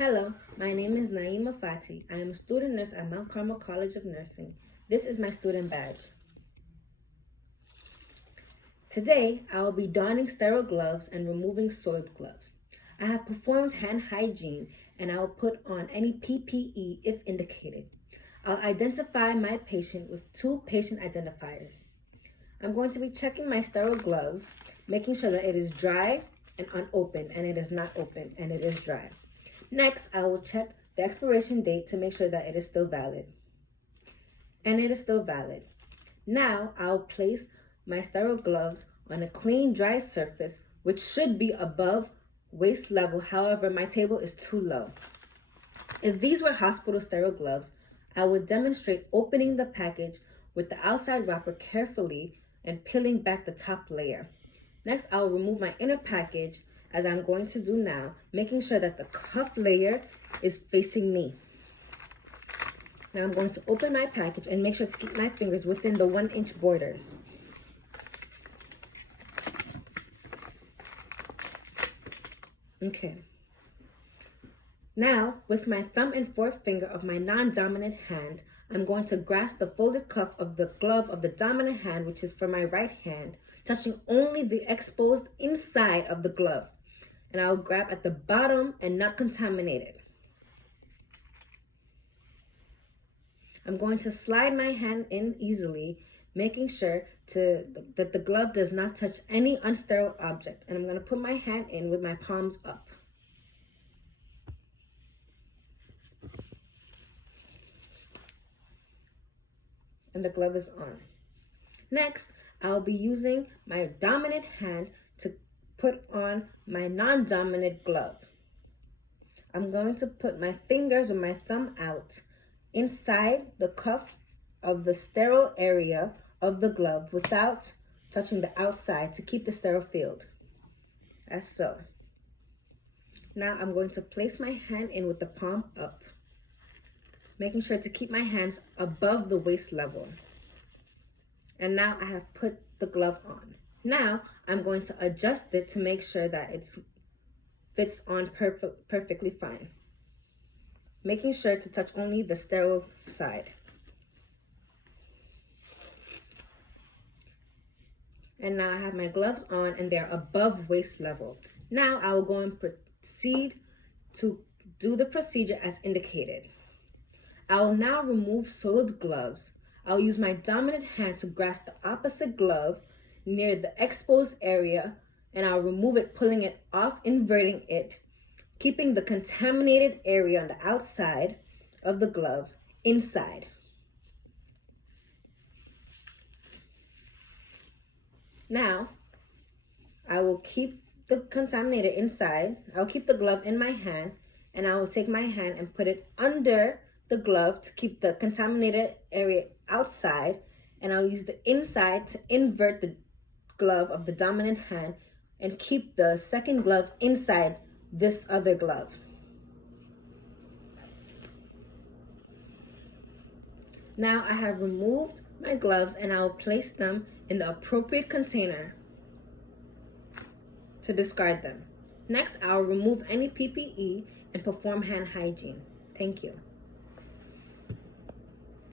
Hello, my name is Nyima. I am a student nurse at Mount Carmel College of Nursing. This is my student badge. Today, I will be donning sterile gloves and removing soiled gloves. I have performed hand hygiene and I will put on any PPE if indicated. I'll identify my patient with 2 patient identifiers. I'm going to be checking my sterile gloves, making sure that it is dry and unopened, and it is not open and it is dry. Next, I will check the expiration date to make sure that it is still valid. And it is still valid. Now, I'll place my sterile gloves on a clean, dry surface, which should be above waist level. However, my table is too low. If these were hospital sterile gloves, I would demonstrate opening the package with the outside wrapper carefully and peeling back the top layer. Next, I'll remove my inner package, as I'm going to do now, making sure that the cuff layer is facing me. Now I'm going to open my package and make sure to keep my fingers within the 1-inch borders. Okay. Now, with my thumb and forefinger of my non-dominant hand, I'm going to grasp the folded cuff of the glove of the dominant hand, which is for my right hand, touching only the exposed inside of the glove. And I'll grab at the bottom and not contaminate it. I'm going to slide my hand in easily, making sure that the glove does not touch any unsterile object. And I'm going to put my hand in with my palms up. And the glove is on. Next, I'll be using my dominant hand to put on my non-dominant glove. I'm going to put my fingers with my thumb out inside the cuff of the sterile area of the glove without touching the outside to keep the sterile field, as so. Now I'm going to place my hand in with the palm up, making sure to keep my hands above the waist level. And now I have put the glove on. Now I'm going to adjust it to make sure that it fits on perfectly fine, making sure to touch only the sterile side. And now I have my gloves on and they're above waist level. Now I will go and proceed to do the procedure as indicated. I will now remove soiled gloves. I'll use my dominant hand to grasp the opposite glove near the exposed area, and I'll remove it, pulling it off, inverting it, keeping the contaminated area on the outside of the glove inside. Now, I will keep the contaminated inside. I'll keep the glove in my hand, and I will take my hand and put it under the glove to keep the contaminated area outside, and I'll use the inside to invert the glove of the dominant hand and keep the second glove inside this other glove. Now I have removed my gloves and I will place them in the appropriate container to discard them. Next, I'll remove any PPE and perform hand hygiene. Thank you.